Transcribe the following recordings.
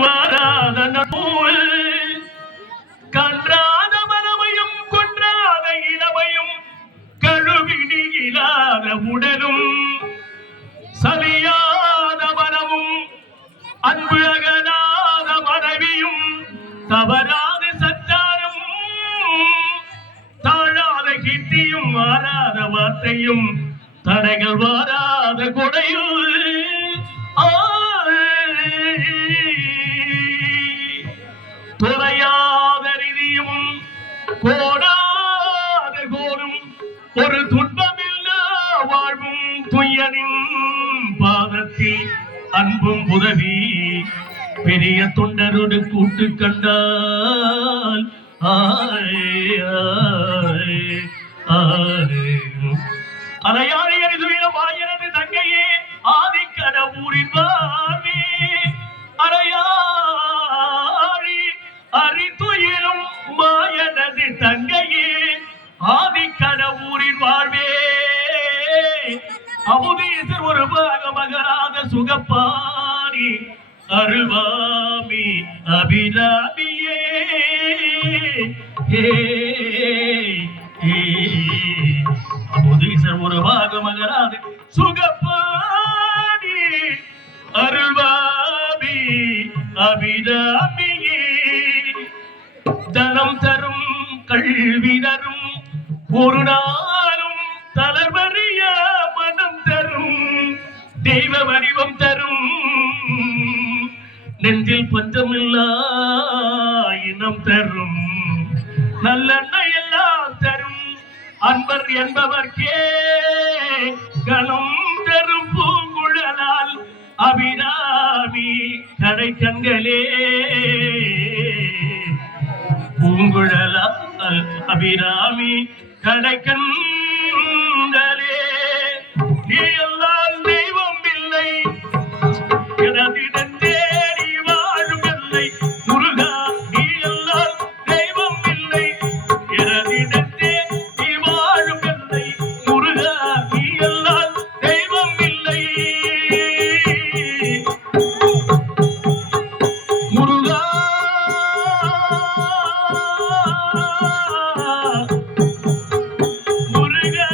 வாராத நூல் கன்றாத மனமையும் கொன்றாத இளமையும் கழுவிடி இல்லாத உடலும் சலியாத மனமும் அன்பு அகலாத மனைவியும் தவறாத சச்சாரம் தாழாத கீர்த்தியும் மாறாத வார்த்தையும் தடைகள் வாராத கொடையும் துறையாத நிதியும் கோடாத கோடும் ஒரு துன்பமில்லா வாழ்வும் துயனின் பாதத்தில் அன்பும் உதவி பெரிய தொண்டரோடு கூட்டு கண்டால் அலையாளி அறிதுயிரமாயிரது தங்கையே ஆதிக்கட ஊரின் வாழ்வே அலையாளி அறிதுயிரும் மாயனது தங்கையே ஆதிக்கட ஊரின் வாழ்வே அமுதீசர் ஒரு பாகமகராத சுகப்பாரி அருள்வாமி அபிராமியே அமுதீசர் ஒரு பாகமகராத சுகப்பாரி அருள்வாமி அபிராமியே தனம் தரும் கல்வி தரும் ஒரு நாளும் தளர்வறிய மனம் தரும் தெய்வ வடிவம் தரும் நெஞ்சில் பஞ்சமில்லா இனம் தரும் நல்லெண்ணெய் எல்லாம் தரும் அன்பர் என்பவர்க்கே கணம் தரும் பூங்குழலால் அபிராமி கடை கண்களே பூங்குழலால் அபிராமி கடை கண்களே நீ எல்லால் தெய்வம் இல்லை எனதிடம் தேடி வாழும் இல்லை முருகா நீ எல்லால் தெய்வம் இல்லை எனதிடம் தேடி வாழும் இல்லை முருகா நீ எல்லால் தெய்வம் இல்லை முருகா முருகா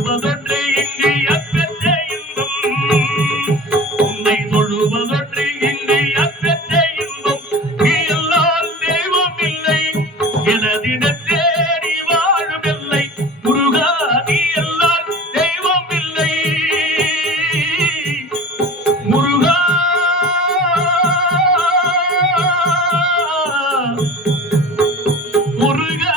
தொழுவதொன்று இங்கு அப்பெற்ற இன்பம் உன்னை தொழுவதொன்று இங்கு அப்பெற்ற இன்பம் நீ எல்லால் தெய்வம் இல்லை எனதிடத்தே நீ வாழும் இல்லை முருகா நீ எல்லால் தெய்வம் இல்லை முருகா முருகா